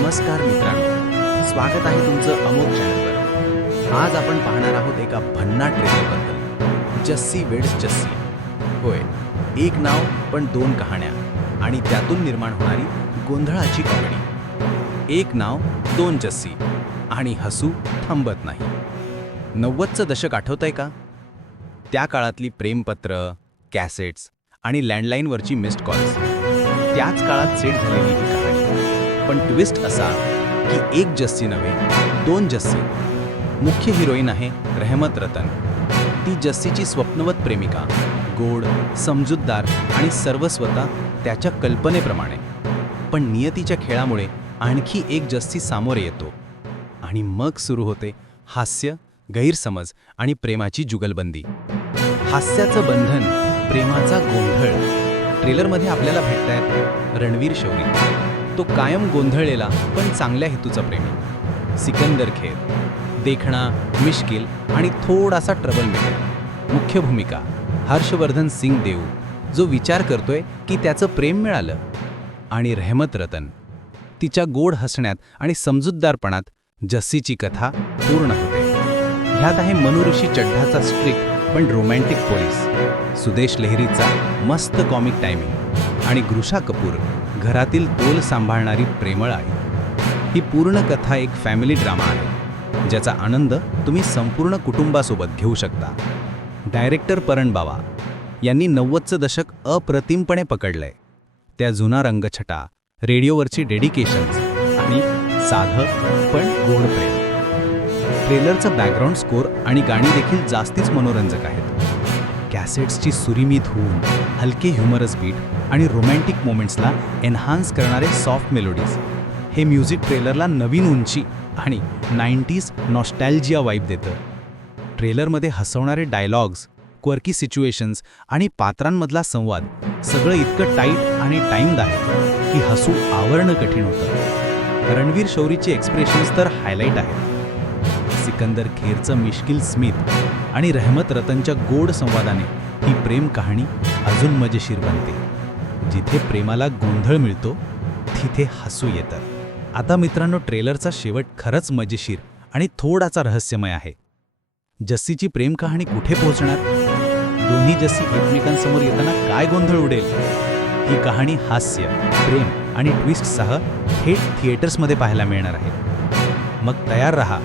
नमस्कार मित्रांनो. स्वागत आहे तुमचं अमोक चॅनलवर आज आपण पाहणार आहोत एका भन्नाट ट्रेलरबद्दल जस्सी वेड्स जस्सी. होय एक नाव पण दोन कहाण्या. आणि त्यातून निर्माण होणारी गोंधळाची कॉमेडी एक नाव दोन जस्सी. आणि हसू थांबत नाही. नव्वदचं दशक आठवतंय का? त्या काळातली प्रेमपत्र कॅसेट्स आणि लँडलाईनवरची मिस्ड कॉल्स त्याच काळात सेट झालेली ही पण ट्विस्ट असा की एक जस्सी नव्हे दोन जस्सी. मुख्य हिरोईन आहे रहमत रतन. ती जस्सीची स्वप्नवत प्रेमिका गोड समजूतदार आणि सर्वस्वता त्याच्या कल्पनेप्रमाणे. पण नियतीच्या खेळामुळे आणखी एक जस्सी सामोरे येतो. आणि मग सुरू होते हास्य गैरसमज आणि प्रेमाची जुगलबंदी. हास्याचं बंधन प्रेमाचा गोंधळ. ट्रेलरमध्ये आपल्याला भेटतायत रणवीर शौरी. तो कायम गोंधळलेला पण चांगल्या हेतूचा प्रेमी. सिकंदर खेर देखणा मिश्किल आणि थोडासा ट्रबल मेकर मुख्य भूमिका हर्षवर्धन सिंग देव जो विचार करतोय की त्याचं प्रेम मिळालं. आणि रहमत रतन तिच्या गोड हसण्यात आणि समजूतदारपणात जस्सीची कथा पूर्ण होते. ह्यात आहे मनुऋषी चड्ढाचा स्ट्रिक्ट पण रोमॅन्टिक पोलीस. सुदेश लेहरीचा मस्त कॉमिक टायमिंग. आणि गृषा कपूर घरातील तोल सांभाळणारी प्रेमळ आई. ही पूर्ण कथा एक फॅमिली ड्रामा आहे ज्याचा आनंद तुम्ही संपूर्ण कुटुंबासोबत घेऊ शकता. डायरेक्टर परण बावा यांनी नव्वदचं दशक अप्रतिमपणे पकडलंय. त्या जुना रंगछटा रेडिओवरची डेडिकेशन्स आणि साधं पण गोड प्रेम. ट्रेलरचा बॅकग्राऊंड स्कोर आणि गाणी देखील जास्तीच मनोरंजक आहेत. कॅसेट्सची सुरिमी धून हलके ह्युमरस बीट आणि रोमॅन्टिक मोमेंट्सला एन्हान्स करणारे सॉफ्ट मेलोडीज. हे म्युझिक ट्रेलरला नवीन उंची आणि नाईन्टीज नॉस्टॅल्जिया वाईब देतं. ट्रेलरमध्ये हसवणारे डायलॉग्स क्वर्की सिच्युएशन्स आणि पात्रांमधला संवाद सगळं इतकं टाईट आणि टाईमदार की हसू आवरणं कठीण होतं. रणवीर शौरीचे एक्सप्रेशन्स तर हायलाईट आहेत. सिकंदर खेरचं मिश्किल स्मिथ आणि रहमत रतनच्या गोड संवादाने ही प्रेम कहाणी अजून मजेशीर बनते. जिथे प्रेमाला गोंधळ मिळतो तिथे हसू येतात. आता मित्रांनो ट्रेलरचा शेवट खरंच मजेशीर आणि थोडासा रहस्यमय आहे. जस्सीची प्रेम कहाणी कुठे पोहोचणार? दोन्ही जस्सी एकमेकांसमोर येताना काय गोंधळ उडेल? ही कहाणी हास्य प्रेम आणि ट्विस्टसह थेट थिएटर्समध्ये पाहायला मिळणार आहे. मग तयार रहा.